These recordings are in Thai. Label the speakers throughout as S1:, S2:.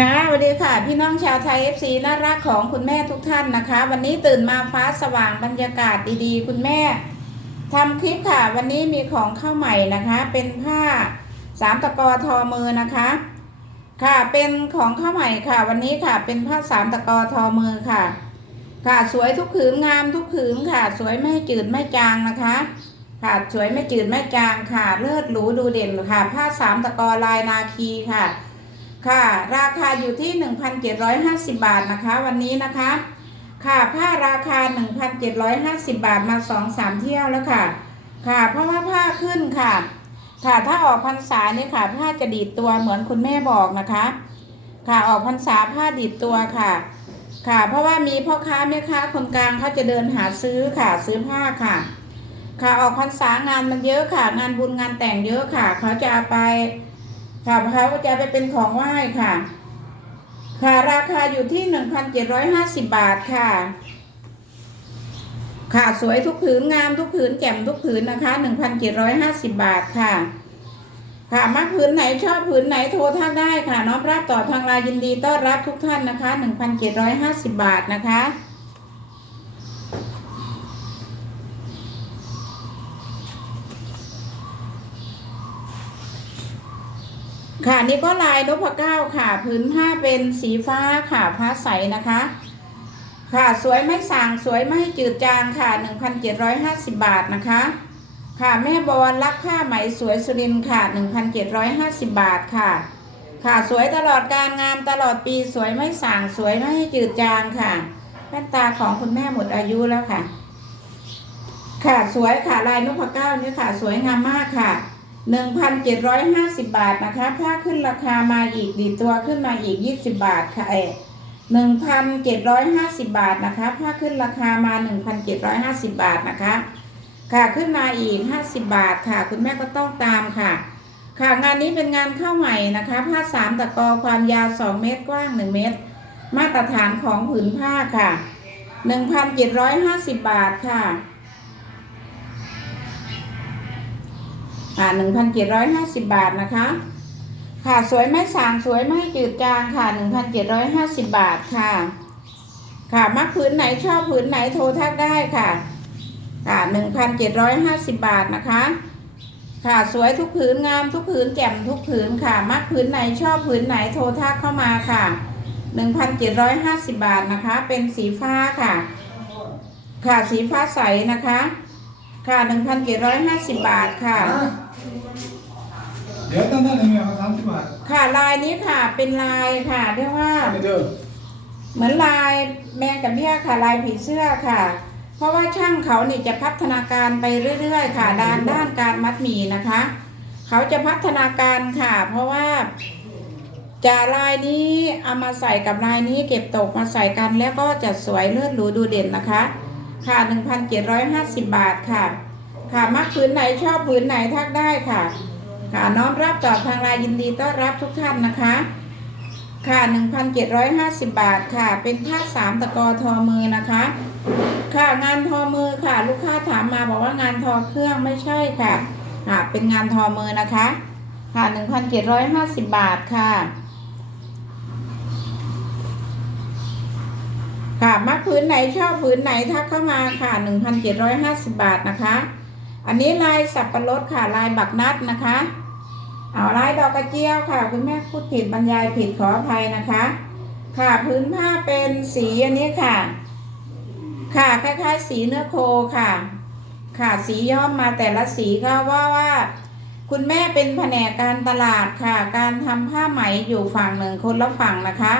S1: ค่ะสวัสดีค่ะ พี่น้องชาวไทย FC น่ารักของคุณแม่ทุกท่านนะคะ วันนี้ตื่นมาฟ้าสว่างบรรยากาศดีๆ คุณแม่ทำคลิปค่ะ วันนี้มีของเข้าใหม่นะคะ เป็นผ้าสามตะกอทอมือนะคะ ค่ะเป็นของเข้าใหม่ค่ะ วันนี้ค่ะ เป็นผ้าสามตะกอทอมือค่ะ ค่ะสวยทุกผืนงามทุกผืนค่ะ สวยไม่จืดไม่จางนะคะ ค่ะสวยไม่จืดไม่จางค่ะเลิศหรูดูเด่นค่ะ ผ้าสามตะกอลายนาคีค่ะ ค่ะ ราคาอยู่ที่ 1,750 บาทนะคะ วันนี้นะคะ ค่ะผ้าราคา 1,750 บาทมา2 3เที่ยวแล้วค่ะ ค่ะ เพราะว่าผ้าขึ้นค่ะ ค่ะถ้าออกพรรษานี่ค่ะ ผ้าจะดีดตัวเหมือนคุณแม่บอกนะคะ ค่ะออกพรรษาผ้าดีดตัวค่ะ ค่ะ เพราะว่ามีพ่อค้าแม่ค้าคนกลางเขาจะเดินหาซื้อค่ะซื้อผ้าค่ะ ค่ะออกพรรษางานมันเยอะค่ะ งานบุญงานแต่งเยอะค่ะ เขาจะเอาไป ค่ะเขาจะไปเป็นของไหว้ค่ะ ค่ะราคาอยู่ที่1,750บบาทค่ะ ค่ะสวยทุกผืนงามทุกผืนแจ่มทุกผืนนะคะ1,750บบาทค่ะ ค่ะมักผืนไหนชอบผืนไหนโทรทักได้ค่ะน้องรับต่อทางไลน์ยินดีต้อนรับทุกท่านนะคะ1,750บาทนะคะ ค่ะนี่ก็ลายนพเก้าค่ะพื้นผ้าเป็นสีฟ้าค่ะผ้าใสนะคะ ค่ะสวยไม่ส่างสวยไม่จืดจางค่ะ 1,750 บาทนะคะ ค่ะแม่บอลรักผ้าไหมสวยสุรินทร์ค่ะ 1,750 บาทค่ะ ค่ะสวยตลอดการงามตลอดปีสวยไม่ส่างสวยไม่จืดจางค่ะแว่นตาของคุณแม่หมดอายุแล้วค่ะ ค่ะสวยค่ะลายนพเก้านี่ค่ะ สวยงามมากค่ะ 1,750 บาทนะคะผ้าขึ้นราคามาอีกดีตัวขึ้นมาอีก 20 บาทค่ะเอ1,750บาทนะคะ ผ้าขึ้นราคามา1,750บาทนะคะ ค่ะขึ้นมาอีก50บาทค่ะ คุณแม่ก็ต้องตามค่ะ ค่ะงานนี้เป็นงานเข้าใหม่นะคะ ผ้าสามตะกอความยาว2เมตรกว้าง1เมตร มาตรฐานของผืนผ้าค่ะ1,750บาทค่ะ อ่าหนึ่งพันเจ็ดร้อยห้าสิบบาทนะคะ ค่ะสวยไม่สางสวยไม่จืดจางค่ะหนึ่งพันเจ็ดร้อยห้าสิบบาทค่ะ ค่ะมักผืนไหนชอบผืนไหนโทรทักได้ค่ะ ค่ะหนึ่งพันเจ็ดร้อยห้าสิบบาทนะคะ ค่ะสวยทุกผืนงามทุกผืนแจ่มทุกผืนค่ะ มักผืนไหนชอบผืนไหนโทรทักเข้ามาค่ะหนึ่งพันเจ็ดร้อยห้าสิบบาทนะคะ เป็นสีฟ้าค่ะ ค่ะสีฟ้าใสนะคะ ค่ะหนึ่งพันเจ็ดร้อยห้าสิบบาทค่ะ
S2: เดี๋ยวตั้งแต่หนึ่งเอาสามสิบบาท
S1: ค่ะลายนี้ค่ะ เป็นลายค่ะ เรียกว่า
S2: ไม่เด้อ
S1: เหมือนลายแมงกับเบี้ยค่ะ ลายผีเสื้อค่ะ เพราะว่าช่างเขานี่จะพัฒนาการไปเรื่อยๆ ค่ะด้านด้านการมัดหมี่นะคะ เขาจะพัฒนาการค่ะ เพราะว่าจะลายนี้เอามาใส่กับลายนี้เก็บตกมาใส่กันแล้วก็จะสวยเลือดหรูดูเด่นนะคะ ค่ะ 1,750 บาทค่ะ ค่ะมักผืนไหนชอบผืนไหนทักได้ค่ะ ค่ะน้อมรับตอบทางไลน์ยินดีต้อนรับทุกท่านนะคะ ค่ะ 1,750 บาทค่ะ เป็นผ้าสามตะกอทอมือนะคะ ค่ะงานทอมือค่ะ ลูกค้าถามมาบอกว่างานทอเครื่องไม่ใช่ค่ะอ่าเป็นงานทอมือนะคะ ค่ะ 1,750 บาทค่ะค่ะมักพื้นไหนชอบพื้นไหนทักเข้ามาค่ะ 1,750 บาทนะคะ อันนี้ลายสับปะรดค่ะลายบักนัดนะคะ เอาลายดอกกระเจียวค่ะ คุณแม่พูดผิดบรรยายผิดขออภัยนะคะ ค่ะพื้นผ้าเป็นสีอันนี้ค่ะ ค่ะคล้ายๆ สีเนื้อโคค่ะ ค่ะสีย้อมมาแต่ละสีก็ว่าว่า คุณแม่เป็นแผนกการตลาดค่ะ การทำผ้าไหมอยู่ฝั่งหนึ่งคนละฝั่งนะคะ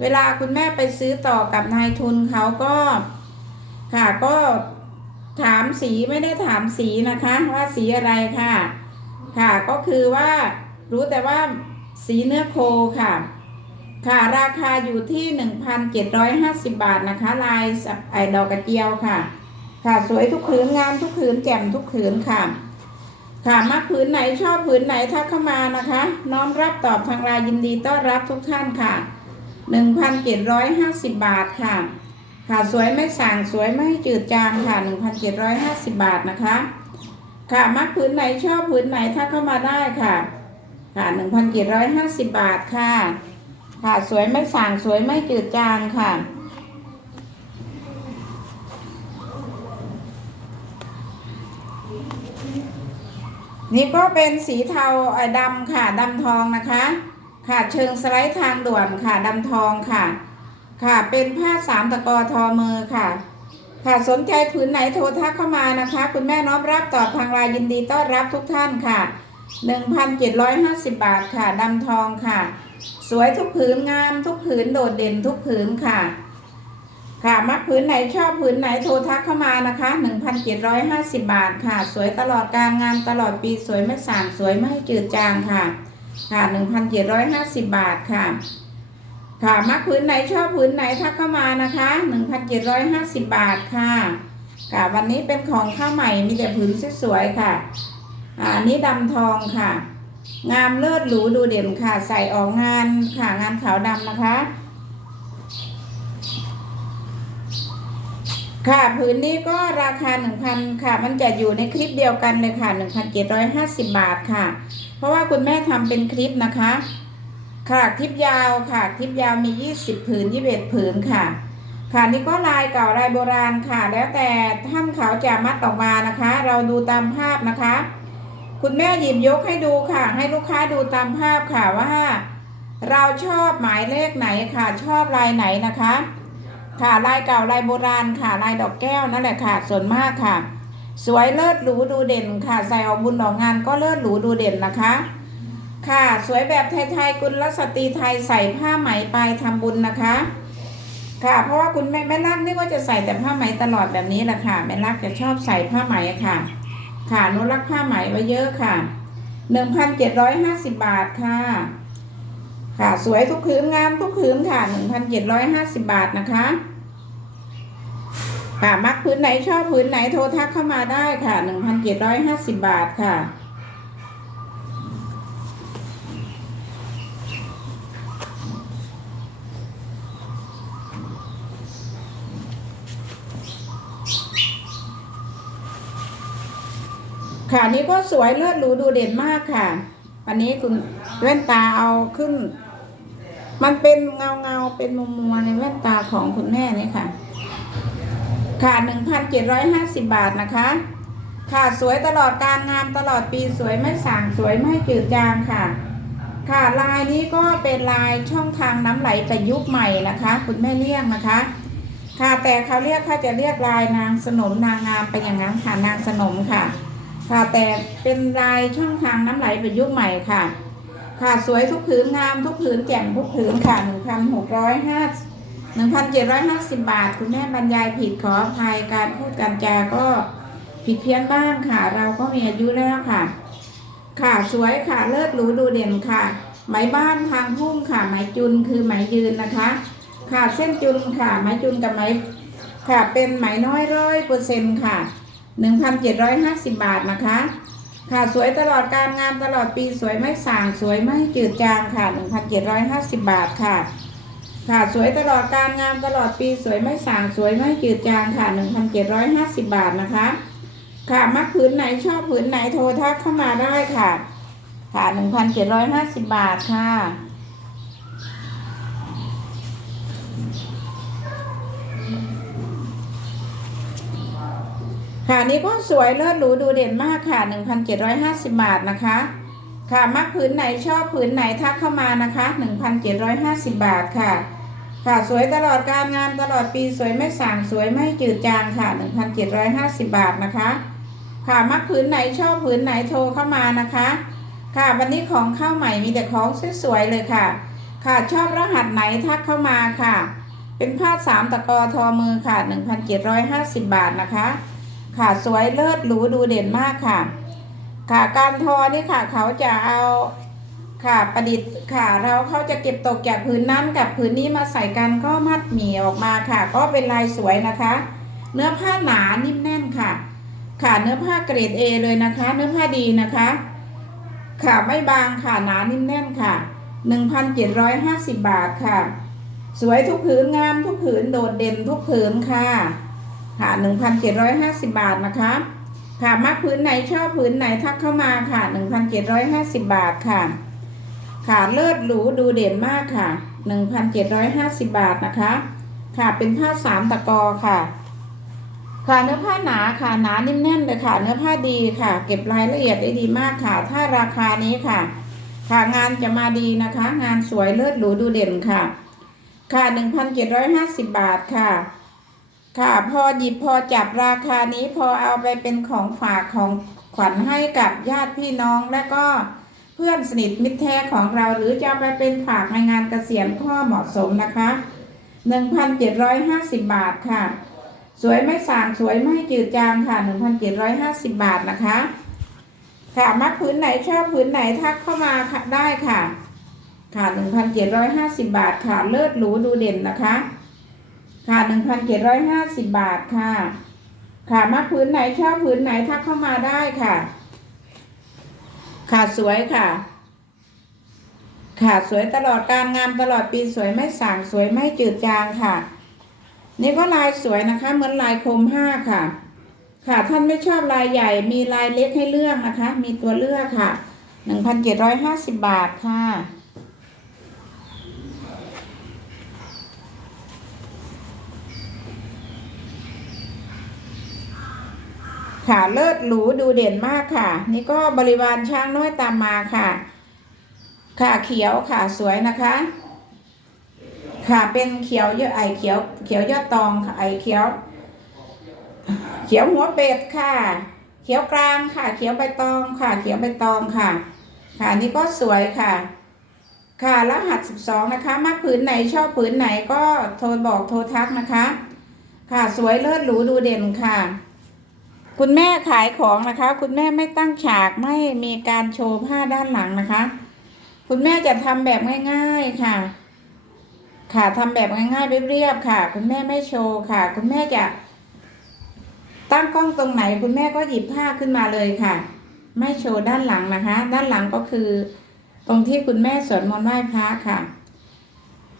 S1: เวลาคุณแม่ไปซื้อต่อกับนายทุนเขาก็ ค่ะก็ถามสีไม่ได้ถามสีนะคะ ว่าสีอะไรค่ะ ค่ะก็คือว่ารู้แต่ว่าสีเนื้อโคค่ะ ค่ะราคาอยู่ที่ 1,750 บาทนะคะ ลายไอดอกกระเจียวค่ะ ค่ะสวยทุกผืนงามทุกผืนแจ่มทุกผืนค่ะ ค่ะมักผืนไหนชอบผืนไหนทักเข้ามานะคะ น้อมรับตอบทางไลน์ยินดีต้อนรับทุกท่านค่ะ 1,750 บาทค่ะ ค่ะสวยไม่สั่งสวยไม่จืดจางค่ะ 1,750 บาทนะคะ ค่ะมักผืนไหนชอบผืนไหนทักเข้ามาได้ค่ะ ค่ะ1,750บบาทค่ะ ค่ะสวยไม่ส่างสวยไม่จืดจางค่ะ นี่ก็เป็นสีเทาเอ่อดำค่ะดำทองนะคะ ค่ะเชิงสไลด์ทางด่วนค่ะดำทองค่ะ ค่ะเป็นผ้าสามตะกอทอมือค่ะ ค่ะสนใจผืนไหนโทรทักเข้ามานะคะ คุณแม่น้อมรับตอบทางไลน์ยินดีต้อนรับทุกท่านค่ะ 1,750 บาทค่ะดำทองค่ะ สวยทุกผืนงามทุกผืนโดดเด่นทุกผืนค่ะ ค่ะมักผืนไหนชอบผืนไหนโทรทักเข้ามานะคะ 1,750 บาทค่ะ สวยตลอดการงานตลอดปีสวยไม่สางสวยไม่จืดจางค่ะ ค่ะ 1,750 บาทค่ะ ค่ะมักผืนไหนชอบผืนไหนทักเข้ามานะคะ1,750 บาทค่ะ ค่ะวันนี้เป็นของข้าวใหม่มีแต่ผืนสวยๆค่ะอ่าอันนี้ดำทองค่ะ งามเลิศหรูดูเด่นค่ะ ใส่ออกงานค่ะงานขาวดำนะคะ ค่ะผืนนี้ก็ราคา 1,000 ค่ะ มันจะอยู่ในคลิปเดียวกันเลยค่ะ 1,750 บาทค่ะ เพราะว่าคุณแม่ทำเป็นคลิปนะคะ ค่ะคลิปยาวค่ะคลิปยาวมี 20 ผืน 21 ผืนค่ะ ค่ะนี่ก็ลายเก่าลายโบราณค่ะ แล้วแต่ท่านเขาจะมัดออกมานะคะ เราดูตามภาพนะคะ คุณแม่หยิบยกให้ดูค่ะ ให้ลูกค้าดูตามภาพค่ะว่า เราชอบหมายเลขไหนค่ะ ชอบลายไหนนะคะ ค่ะลายเก่าลายโบราณค่ะลายดอกแก้วนั่นแหละค่ะ ส่วนมากค่ะ สวยเลิศหรูดูเด่นค่ะใส่ออกบุญออกงานก็เลิศหรูดูเด่นนะคะ ค่ะ สวยแบบไทยๆกุลสตรีไทยใส่ผ้าไหมไปทำบุญนะคะ ค่ะ เพราะว่าคุณแม่แม่รักนี่ก็จะใส่แต่ผ้าไหมตลอดแบบนี้แหละค่ะแม่รักจะชอบใส่ผ้าไหมค่ะ ค่ะนุรักผ้าไหมไว้เยอะค่ะหนึ่งพันเจ็ดร้อยห้าสิบบาทค่ะ ค่ะ สวยทุกผืนงามทุกผืนค่ะหนึ่งพันเจ็ดร้อยห้าสิบบาทนะคะค่ะมักผืนไหนชอบผืนไหนโทรทักเข้ามาได้ค่ะหนึ่งพันเจ็ดร้อยห้าสิบบาทค่ะ ค่ะนี่ก็สวยเลิศหรูดูเด่นมากค่ะ วันนี้คุณแว่นตาเอาขึ้น มันเป็นเงาเงาเป็นมุมมัวในแว่นตาของคุณแม่นี่ค่ะ ค่ะหนึ่งพันเจ็ดร้อยห้าสิบบาทนะคะ ค่ะสวยตลอดการงานตลอดปีสวยไม่ส่างสวยไม่จืดจางค่ะ ค่ะลายนี้ก็เป็นลายช่องทางน้ำไหลประยุกต์ใหม่นะคะ คุณแม่เรียกนะคะค่ะแต่เขาเรียกเขาจะเรียกลายนางสนมนางงามเป็นอย่างนั้นค่ะนางสนมค่ะ ค่ะแต่เป็นลายช่องทางน้ำไหลประยุกต์ใหม่ค่ะ ค่ะสวยทุกผืนงามทุกผืนแจ่มทุกผืนค่ะหนึ่งพันหกร้อยห้าหนึ่งพันเจ็ดร้อยห้าสิบบาท คุณแม่บรรยายผิดขออภัยการพูดการจาก็ผิดเพี้ยนบ้างค่ะ เราก็มีอายุแล้วค่ะ ค่ะสวยค่ะเลิศหรูดูเด่นค่ะ ไหมบ้านทางพุ่งค่ะ ไหมจุนคือไหมยืนนะคะ ค่ะเส้นจุนค่ะ ไหมจุนกับไหมค่ะเป็นไหมน้อยร้อยเปอร์เซ็นต์ค่ะ 1,750 บาทนะคะ ค่ะสวยตลอดการงานตลอดปีสวยไม่ส่างสวยไม่จืดจางค่ะ 1,750 บาทค่ะ ค่ะสวยตลอดการงานตลอดปีสวยไม่ส่างสวยไม่จืดจางค่ะ 1,750 บาทนะคะ ค่ะมักผืนไหนชอบผืนไหนโทรทักเข้ามาได้ค่ะ ค่ะ 1,750 บาทค่ะ ค่ะนี่ก็สวยเลิศหรูดูเด่นมากค่ะ 1,750 บาทนะคะ ค่ะมักผืนไหนชอบผืนไหนทักเข้ามานะคะ 1,750 บาทค่ะ ค่ะสวยตลอดการงานตลอดปีสวยไม่สางสวยไม่จืดจางค่ะ 1,750 บาทนะคะ ค่ะมักผืนไหนชอบผืนไหนโทรเข้ามานะคะ ค่ะวันนี้ของเข้าใหม่มีแต่ของสวยๆเลยค่ะ ค่ะชอบรหัสไหนทักเข้ามาค่ะ เป็นผ้าสามตะกอทอมือค่ะ 1,750 บาทนะคะ ค่ะสวยเลิศหรูดูเด่นมากค่ะ ค่ะการทอนี่ค่ะ เขาจะเอาค่ะประดิษฐ์ค่ะ เราเขาจะเก็บตกจากผืนนั้นกับผืนนี้มาใส่กันก็มัดหมี่ออกมาค่ะ ก็เป็นลายสวยนะคะ เนื้อผ้าหนานิ่มแน่นค่ะ ค่ะเนื้อผ้าเกรด A เลยนะคะ เนื้อผ้าดีนะคะ ค่ะไม่บางค่ะหนานิ่มแน่นค่ะ1,750 บาทค่ะ สวยทุกผืนงามทุกผืนโดดเด่นทุกผืนค่ะ ค่ะ 1,750 บาทนะคะ ค่ะมักผืนไหนชอบผืนไหนทักเข้ามาค่ะ 1,750 บาทค่ะ ค่ะเลิศหรูดูเด่นมากค่ะหนึ่งพันเจ็ดร้อยห้าสิบบาทนะคะ ค่ะเป็นผ้าสามตะกอค่ะ ค่ะเนื้อผ้าหนาค่ะหนานิ่มแน่นเลยค่ะ เนื้อผ้าดีค่ะ เก็บรายละเอียดได้ดีมากค่ะ ถ้าราคานี้ค่ะ ค่ะงานจะมาดีนะคะ งานสวยเลิศหรูดูเด่นค่ะ ค่ะหนึ่งพันเจ็ดร้อยห้าสิบบาทค่ะ ค่ะพอหยิบพอจับราคานี้พอเอาไปเป็นของฝากของขวัญให้กับญาติพี่น้องและก็เพื่อนสนิทมิตรแท้ของเราหรือจะเอาไปเป็นฝากในงานเกษียณก็เหมาะสมนะคะหนึ่งพันเจ็ดร้อยห้าสิบบาทค่ะ สวยไม่สางสวยไม่จืดจางค่ะหนึ่งพันเจ็ดร้อยห้าสิบบาทนะคะ ค่ะมักผืนไหนชอบผืนไหนทักเข้ามาค่ะได้ค่ะ ค่ะหนึ่งพันเจ็ดร้อยห้าสิบบาทค่ะเลิศหรูดูเด่นนะคะ ค่ะหนึ่งพันเจ็ดร้อยห้าสิบบาทค่ะ ค่ะมักผืนไหนชอบผืนไหนทักเข้ามาได้ค่ะ ค่ะสวยค่ะ ค่ะสวยตลอดการงามตลอดปีสวยไม่สางสวยไม่จืดจางค่ะ นี่ก็ลายสวยนะคะ เหมือนลายโคมห้าค่ะ ค่ะท่านไม่ชอบลายใหญ่ มีลายเล็กให้เลือกนะคะ มีตัวเลือกค่ะหนึ่งพันเจ็ดร้อยห้าสิบบาทค่ะ ค่ะเลิศหรูดูเด่นมากค่ะ นี่ก็บริวารช้างน้อยตามมาค่ะ ค่ะเขียวค่ะสวยนะคะ ค่ะเป็นเขียวยอะไอเขียวเขียวยอดตองค่ะไอเขียว เขียวหัวเป็ดค่ะ เขียวกลางค่ะ เขียวใบตองค่ะ เขียวใบตองค่ะ ค่ะนี่ก็สวยค่ะ ค่ะรหัสสิบสองนะคะมักผืนไหนชอบผืนไหนก็โทรบอกโทรทักนะคะ ค่ะสวยเลิศหรูดูเด่นค่ะ คุณแม่ขายของนะคะ คุณแม่ไม่ตั้งฉากไม่มีการโชว์ผ้าด้านหลังนะคะ คุณแม่จะทำแบบง่าย ๆค่ะ ค่ะทำแบบง่ายๆเรียบๆค่ะ คุณแม่ไม่โชว์ค่ะ คุณแม่จะ ตั้งกล้องตรงไหน คุณแม่ก็หยิบผ้าขึ้นมาเลยค่ะ ไม่โชว์ด้านหลังนะคะ ด้านหลังก็คือ ตรงที่คุณแม่สวดมนต์ไหว้พระค่ะ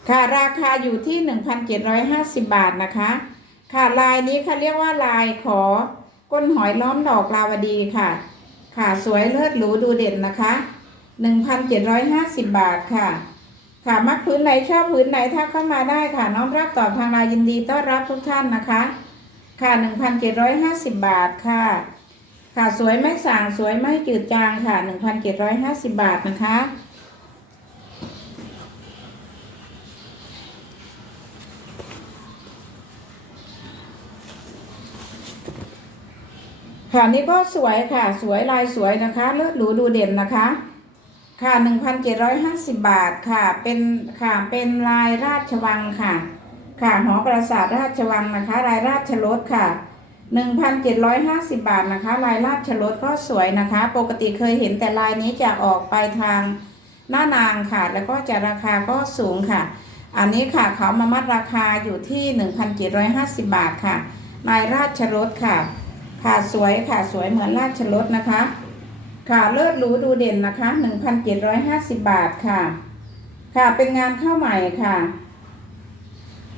S1: ค่ะราคาอยู่ที่หนึ่งพันเจ็ดร้อยห้าสิบบาทนะคะ ค่ะลายนี้ค่ะเรียกว่าลายขอ ก้นหอยล้อมดอกลาวดีค่ะ ค่ะสวยเลิศหรูดูเด่นนะคะหนึ่งพันเจ็ดร้อยห้าสิบบาทค่ะ ค่ะมักพื้นไหนชอบพื้นไหนถ้าเข้ามาได้ค่ะ น้องรับตอบทางไลน์ยินดีต้อนรับทุกท่านนะคะ ค่ะหนึ่งพันเจ็ดร้อยห้าสิบบาทค่ะ ค่ะสวยไม่สางสวยไม่จืดจางค่ะหนึ่งพันเจ็ดร้อยห้าสิบบาทนะคะ ค่ะนี่ก็สวยค่ะ สวยลายสวยนะคะเลิศหรูดูเด่นนะคะ ค่ะหนึ่งพันเจ็ดร้อยห้าสิบบาทค่ะ เป็นค่ะเป็นลายราชวังค่ะ ค่ะหอปราสาทราชวังนะคะ ลายราชรถค่ะหนึ่งพันเจ็ดร้อยห้าสิบบาทนะคะ ลายราชรถก็สวยนะคะ ปกติเคยเห็นแต่ลายนี้จะออกไปทางหน้านางค่ะ แล้วก็จะราคาก็สูงค่ะ อันนี้ค่ะเขามามัดราคาอยู่ที่หนึ่งพันเจ็ดร้อยห้าสิบบาทค่ะลายราชรถค่ะ ค่ะสวยค่ะสวยเหมือนราชรถนะคะ ค่ะเลิศหรูดูเด่นนะคะหนึ่งพันเจ็ดร้อยห้าสิบบาทค่ะ ค่ะเป็นงานเข้าใหม่ค่ะ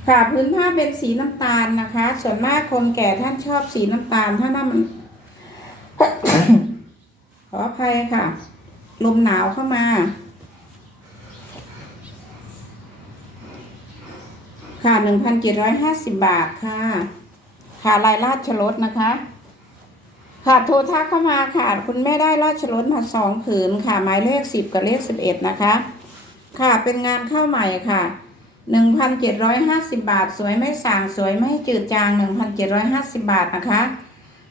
S1: ค่ะพื้นผ้าเป็นสีน้ำตาลนะคะ ส่วนมากคนแก่ท่านชอบสีน้ำตาลถ้าน้ามันขออภัยค่ะ ลมหนาวเข้ามา ค่ะหนึ่งพันเจ็ดร้อยห้าสิบบาทค่ะ ค่ะลายราชรถนะคะ ค่ะโทรทักเข้ามาค่ะ คุณแม่ได้ราชรถมาสองผืนค่ะ หมายเลขสิบกับเลขสิบเอ็ดนะคะ ค่ะเป็นงานเข้าใหม่ค่ะหนึ่งพันเจ็ดร้อยห้าสิบาท สวยไม่สางสวยไม่จืดจางหนึ่งพันเจ็ดร้อยห้าสิบาทนะคะ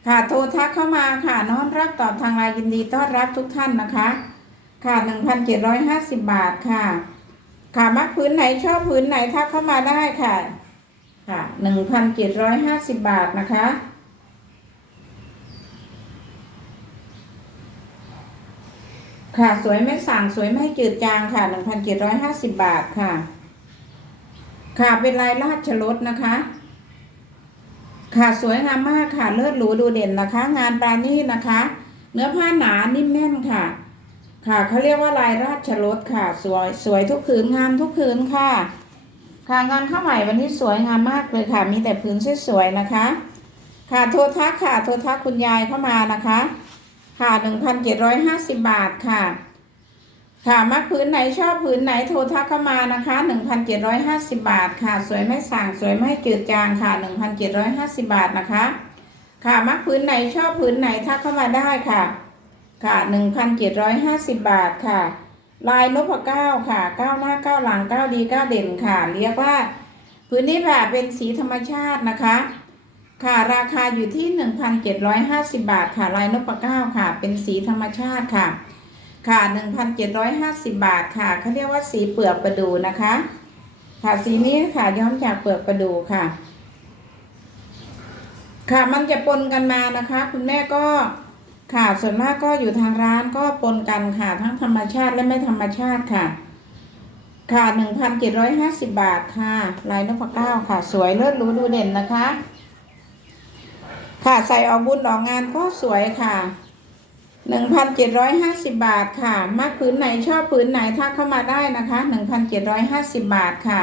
S1: ค่ะโทรทักเข้ามาค่ะน้องรับตอบทางไลน์ยินดีต้อนรับทุกท่านนะคะ ค่ะหนึ่งพันเจ็ดร้อยห้าสิบาทค่ะ ค่ะมักพื้นไหนชอบพื้นไหนทักเข้ามาได้ค่ะ ค่ะหนึ่งพันเจ็ดร้อยห้าสิบาทนะคะ ค่ะ สวยไม่สั่งสวยไม่จืดจางค่ะหนึ่งพันเจ็ดร้อยห้าสิบบาทค่ะ ค่ะเป็นลายราชรถนะคะ ค่ะสวยงามมากค่ะเลิศหรูดูเด่นนะคะ งานปราณีตนะคะ เนื้อผ้าหนานิ่มแน่นค่ะ ค่ะเขาเรียกว่าลายราชรถค่ะ สวยสวยทุกผืนงามทุกผืนค่ะ ค่ะงานข้าใหม่วันนี้สวยงามมากเลยค่ะ มีแต่ผืนสวยๆนะคะ ค่ะโทรทักค่ะโทรทักคุณยายเข้ามานะคะ ค่ะหนึ่งพันเจ็ดร้อยห้าสิบบาทค่ะ ค่ะมักผืนไหนชอบผืนไหนโทรทักเข้ามานะคะ 1,750 บาทค่ะ สวยไม่สั่งสวยไม่จืดจางค่ะ 1,750 บาทนะคะ ค่ะมักผืนไหนชอบผืนไหนทักเข้ามาได้ค่ะ ค่ะ 1,750 บาทค่ะ ลายนพเก้าค่ะเก้าหน้าเก้าหลังเก้าดีเก้าเด่นค่ะ เรียกว่าพื้นนี้ค่ะเป็นสีธรรมชาตินะคะ ค่ะราคาอยู่ที่ 1,750 บาทค่ะลายนพเก้าค่ะ เป็นสีธรรมชาติค่ะ ค่ะ 1,750 บาทค่ะเขาเรียกว่าสีเปลือกประดูนะคะ ค่ะสีนี้ค่ะย้อมจากเปลือกประดูค่ะ ค่ะมันจะปนกันมานะคะ คุณแม่ก็ค่ะส่วนมากก็อยู่ทางร้านก็ปนกันค่ะ ทั้งธรรมชาติและไม่ธรรมชาติค่ะ ค่ะหนึ่งพันเจ็ดร้อยห้าสิบบาทค่ะลายนกพเก้าค่ะ สวยเลิศรู้ดูเด่นนะคะ ค่ะใส่ออกบุญออกงานก็สวยค่ะหนึ่งพันเจ็ดร้อยห้าสิบบาทค่ะมากผืนไหนชอบผืนไหนทักเข้ามาได้นะคะหนึ่งพันเจ็ดร้อยห้าสิบบาทค่ะ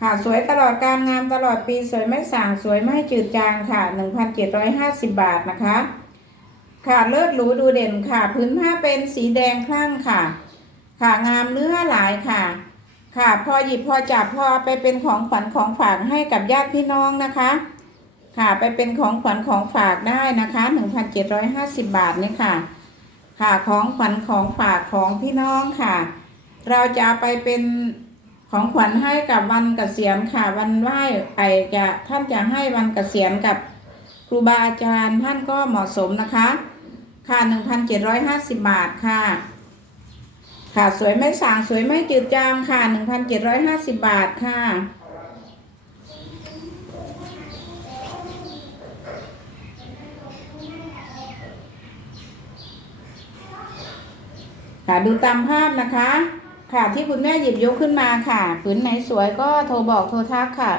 S1: ค่ะสวยตลอดการงานตลอดปีสวยไม่ส่างสวยไม่จืดจางค่ะหนึ่งพันเจ็ดร้อยห้าสิบบาทนะคะ ค่ะเลิศหรูดูเด่นค่ะ พื้นผ้าเป็นสีแดงคลั่งค่ะ ค่ะงามเนื้อหลายค่ะ ค่ะพอหยิบพอจับพอไปเป็นของขวัญของฝากให้กับญาติพี่น้องนะคะ ค่ะไปเป็นของขวัญของฝากได้นะคะ1,750 บาทนี่ค่ะ ค่ะของขวัญของฝากของพี่น้องค่ะ เราจะไปเป็นของขวัญให้กับวันเกษียณค่ะ วันไหว้ไปจะท่านจะให้วันเกษียณกับครูบาอาจารย์ท่านก็เหมาะสมนะคะ ค่ะ 1,750 บาทค่ะ ค่ะสวยไม่สางสวยไม่จืดจางค่ะ 1,750 บาทค่ะ ค่ะดูตามภาพนะคะ ค่ะที่คุณแม่หยิบยกขึ้นมาค่ะผืนไหนสวยก็โทรบอกโทรทักค่ะ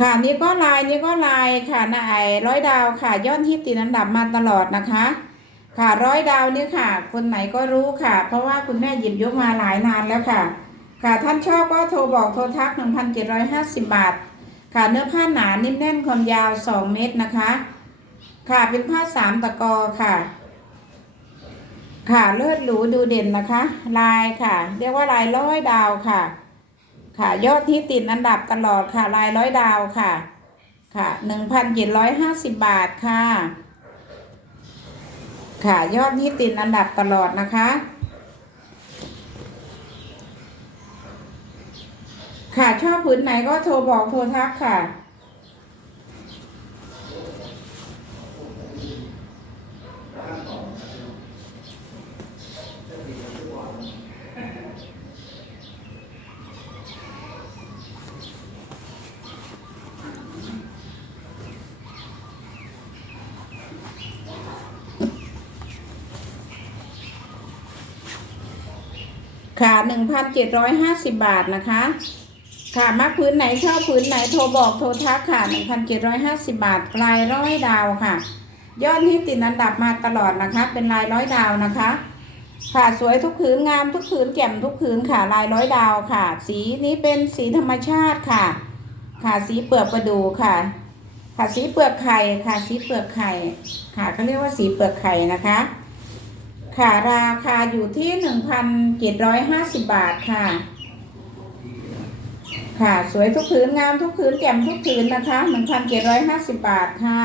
S1: ค่ะนี่ก็ลายนี่ก็ลายค่ะนายร้อยดาวค่ะยอดฮิตติดอันดับมาตลอดนะคะ ค่ะร้อยดาวนี่ค่ะ คนไหนก็รู้ค่ะ เพราะว่าคุณแม่หยิบยกมาหลายนานแล้วค่ะ ค่ะท่านชอบก็โทรบอกโทรทัก 1,750 บาท ค่ะเนื้อผ้าหนานิ่มแน่นความยาว 2 เมตรนะคะ ค่ะเป็นผ้าสามตะกอค่ะ ค่ะเลิศหรูดูเด่นนะคะ ลายค่ะ เรียกว่าลายร้อยดาวค่ะ ค่ะยอดที่ติดอันดับตลอดค่ะ ลายร้อยดาวค่ะ ค่ะหนึ่งพันเจ็ดร้อยห้าสิบบาทค่ะ ค่ะยอดที่ติดอันดับตลอดนะคะค่ะชอบผืนไหนก็โทรบอกโทรทักค่ะ ค่ะหนึ่งพันเจ็ดร้อยห้าสิบบาทนะคะ ค่ะมักพื้นไหนชอบพื้นไหนโทรบอกโทรทักค่ะหนึ่งพันเจ็ดร้อยห้าสิบบาทลายร้อยดาวค่ะ ยอดที่ติดอันดับมาตลอดนะคะ เป็นลายร้อยดาวนะคะ ค่ะสวยทุกผืนงามทุกผืนแจ่มทุกผืนค่ะลายร้อยดาวค่ะ สีนี้เป็นสีธรรมชาติค่ะ ค่ะสีเปลือกประดูค่ะ ค่ะสีเปลือกไข่ค่ะ สีเปลือกไข่ค่ะเขาเรียกว่าสีเปลือกไข่นะคะ ค่ะราคาอยู่ที่หนึ่งพันเจ็ดร้อยห้าสิบบาทค่ะ ค่ะสวยทุกผืนงามทุกผืนแจ่มทุกผืนนะคะหนึ่งพันเจ็ดร้อยห้าสิบบาทค่ะ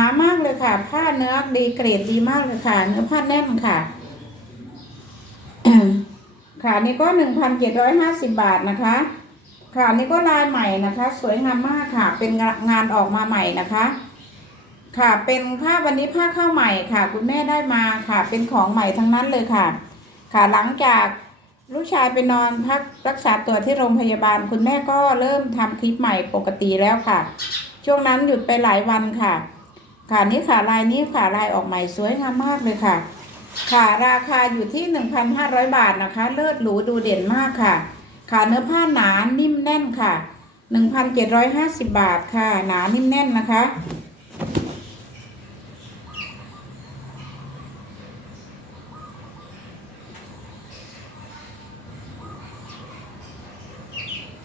S1: ามากเลยค่ะ ผ้าเนื้อดีเกรดดีมากเลยค่ะ เนื้อผ้าแน่นค่ะ ค่ะนี่ก็หนึ่งพันเจ็ดร้อยห้าสิบบาทนะคะ ค่ะนี่ก็ลายใหม่นะคะ สวยงามมากค่ะ เป็นงานออกมาใหม่นะคะ ค่ะเป็นผ้าวันนี้ผ้าเข้าใหม่ค่ะ คุณแม่ได้มาค่ะ เป็นของใหม่ทั้งนั้นเลยค่ะ ค่ะหลังจากลูกชายไปนอนพักรักษาตัวที่โรงพยาบาล คุณแม่ก็เริ่มทำคลิปใหม่ปกติแล้วค่ะ ช่วงนั้นหยุดไปหลายวันค่ะ ค่ะนี่ค่ะลายนี้ค่ะลายออกใหม่สวยงามมากเลยค่ะ ค่ะราคาอยู่ที่ 1,500 บาทนะคะ เลิศหรูดูเด่นมากค่ะ ค่ะเนื้อผ้าหนานิ่มแน่นค่ะหนึ่งพันเจ็ดร้อยห้าสิบบาทค่ะ หนานิ่มแน่นนะคะ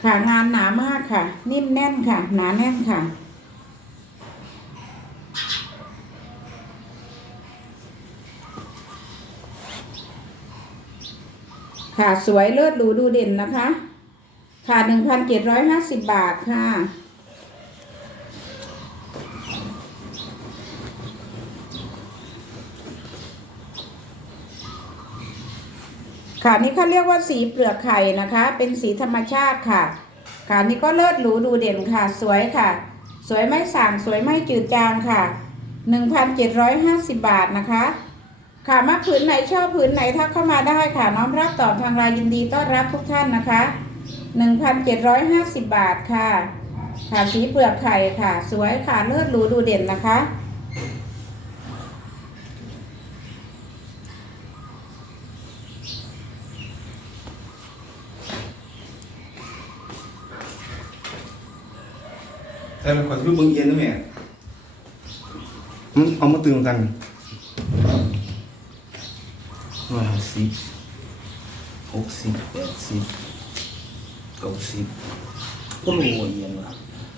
S1: ค่ะงานหนามากค่ะ นิ่มแน่นค่ะ หนาแน่นค่ะ ค่ะสวยเลิศหรูดูเด่นนะคะ ค่ะหนึ่งพันเจ็ดร้อยห้าสิบบาทค่ะ ค่ะนี่เขาเรียกว่าสีเปลือกไข่นะคะ เป็นสีธรรมชาติค่ะ ค่ะนี่ก็เลิศหรูดูเด่นค่ะ สวยค่ะ สวยไม่ส่างสวยไม่จืดจางค่ะหนึ่งพันเจ็ดร้อยห้าสิบบาทนะคะ ค่ะมาผืนไหนชอบผืนไหนทักเข้ามาได้ค่ะ น้อมรับตอบทางไลน์ยินดีต้อนรับทุกท่านนะคะหนึ่งพันเจ็ดร้อยห้าสิบบาทค่ะค่ะสีเปลือกไข่ค่ะ สวยค่ะเลิศหรูดูเด่นนะคะ
S3: แต่มันขอที่เบิ่งเอียนนะแม่มันเอามาตึงกัน ร้อยห้าสิบหกสิบแปดสิบเก้าสิบก็รู้ว่าเอียนว่ะ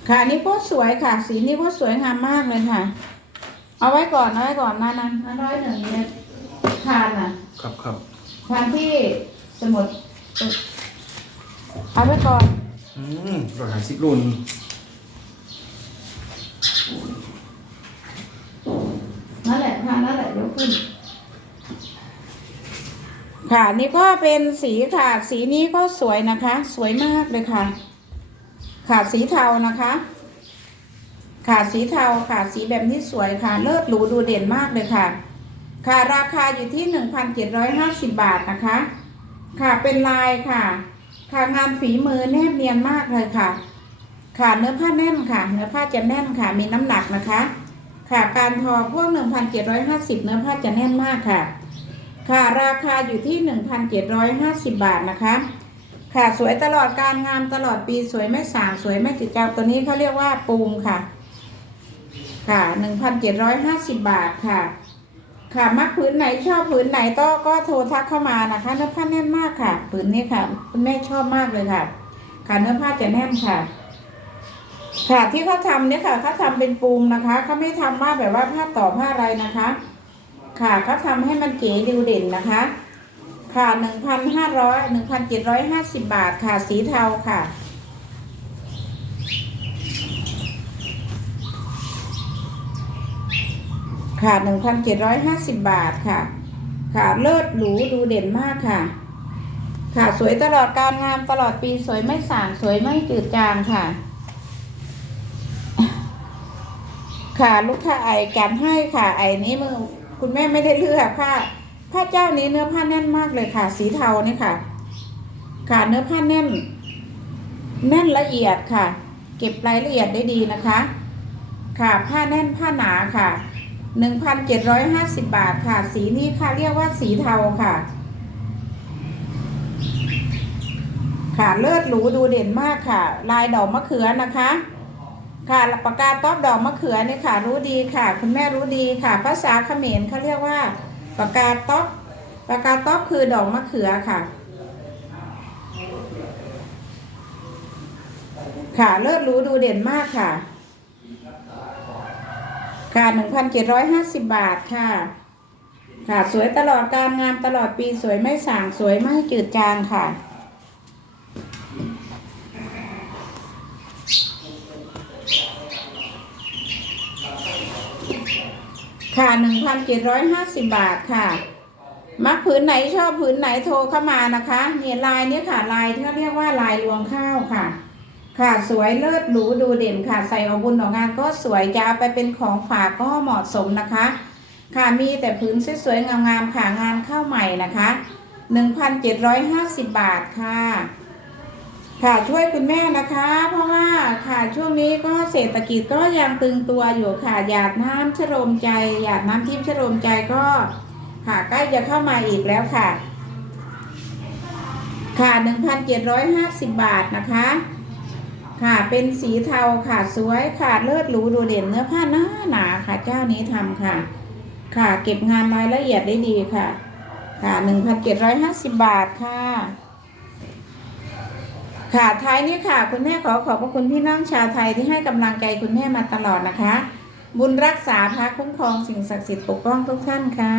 S1: ค่ะนี่ก็สวยค่ะ สีนี้ก็สวยงามมากเลยค่ะ เอาไว้ก่อนเอาไว้ก่อนนะนั้นร้อยหนึ่งเนี่ยทานอะ
S3: ครับครับ
S1: ทานที่สมุดเอาไว้ก่อน
S3: อืมร้อยห้าสิบโลนง
S1: นั่นแหละทานนั่นแหละยกขึ้น ค่ะนี่ก็เป็นสีค่ะสีนี้ก็สวยนะคะ สวยมากเลยค่ะ ค่ะสีเทานะคะ ค่ะสีเทาค่ะสีแบบนี้สวยค่ะ เลิศหรูดูเด่นมากเลยค่ะ ค่ะราคาอยู่ที่1,750บาทนะคะ ค่ะเป็นลายค่ะ ค่ะงานฝีมือแนบเนียนมากเลยค่ะ ค่ะเนื้อผ้าแน่นค่ะ เนื้อผ้าจะแน่นค่ะ มีน้ำหนักนะคะ ค่ะการทอพวก1,750เนื้อผ้าจะแน่นมากค่ะ ค่ะราคาอยู่ที่ 1,750 บาทนะคะ ค่ะสวยตลอดการงามตลอดปีสวยไม่สางสวยไม่จืดจางตัวนี้เขาเรียกว่าปูมค่ะ ค่ะ 1,750 บาทค่ะ ค่ะมักผืนไหนชอบผืนไหนก็ก็โทรทักเข้ามานะคะเนื้อผ้าแน่นมากค่ะผืนนี้ค่ะคุณแม่ชอบมากเลยค่ะ ค่ะเนื้อผ้าจะแน่นค่ะค่ะที่เขาทำเนี่ยค่ะเขาทำเป็นปูมนะคะเขาไม่ทำว่าแบบว่าผ้าต่อผ้าอะไรนะคะ ค่ะเขาทำให้มันเก๋ดูเด่นนะคะ ค่ะหนึ่งพันห้าร้อยหนึ่งพันเจ็ดร้อยห้าสิบบาทค่ะสีเทาค่ะ ค่ะหนึ่งพันเจ็ดร้อยห้าสิบบาทค่ะ ค่ะเลิศหรูดูเด่นมากค่ะ ค่ะสวยตลอดการงามตลอดปีสวยไม่สางสวยไม่จืดจางค่ะค่ะ ลูกค้าไอกันให้ค่ะ ไอนี้มือ คุณแม่ไม่ได้เลือกผ้าผ้าเจ้านี้เนื้อผ้าแน่นมากเลยค่ะ สีเทานี่ค่ะ ค่ะเนื้อผ้าแน่น แน่นละเอียดค่ะ เก็บรายละเอียดได้ดีนะคะ ค่ะผ้าแน่นผ้าหนาค่ะหนึ่งพันเจ็ดร้อยห้าสิบบาทค่ะ สีนี้ค่ะเรียกว่าสีเทาค่ะ ค่ะเลิศหรูดูเด่นมากค่ะ ลายดอกมะเขือนะคะ ค่ะปากกาต๊อบดอกมะเขือนี่ค่ะ รู้ดีค่ะ คุณแม่รู้ดีค่ะ ภาษาเขมรเขาเรียกว่าปากกาต๊อบปากกาต๊อบคือดอกมะเขือค่ะ ค่ะเลิศรู้ดูเด่นมากค่ะ ค่ะหนึ่งพันเจ็ดร้อยห้าสิบบาทค่ะ ค่ะสวยตลอดการงามตลอดปีสวยไม่สางสวยไม่จืดจางค่ะ ค่ะหนึ่งพันเจ็ดร้อยห้าสิบบาทค่ะ มักผืนไหนชอบผืนไหนโทรเข้ามานะคะเนี่ยลายเนี้ยค่ะลายที่เขาเรียกว่าลายรวงข้าวค่ะ ค่ะสวยเลิศหรูดูเด่นค่ะ ใส่เอาบุญออกงานก็สวยจะเอาไปเป็นของฝากก็เหมาะสมนะคะ ค่ะมีแต่ผืนสวยๆงามๆค่ะงานข้าวใหม่นะคะ1,750บาทค่ะ ค่ะช่วยคุณแม่นะคะ เพราะว่าค่ะช่วงนี้ก็เศรษฐกิจก็ยังตึงตัวอยู่ค่ะหยาดน้ำชโรมใจหยาดน้ำทิพย์ชโรมใจก็ค่ะใกล้จะเข้ามาอีกแล้วค่ะ ค่ะ 1,750 บาทนะคะ ค่ะเป็นสีเทาค่ะสวยค่ะเลิศหรูดูเด่นเนื้อผ้าหนาหนาค่ะเจ้านี้ทำค่ะ ค่ะเก็บงานรายละเอียดได้ดีค่ะ ค่ะ 1,750 บาทค่ะ ค่ะท้ายนี้ค่ะ คุณแม่ขอขอบพระคุณพี่น้องชาวไทยที่ให้กำลังใจคุณแม่มาตลอดนะคะ บุญรักษาพระคุ้มครองสิ่งศักดิ์สิทธิ์ปกป้องทุกท่านค่ะ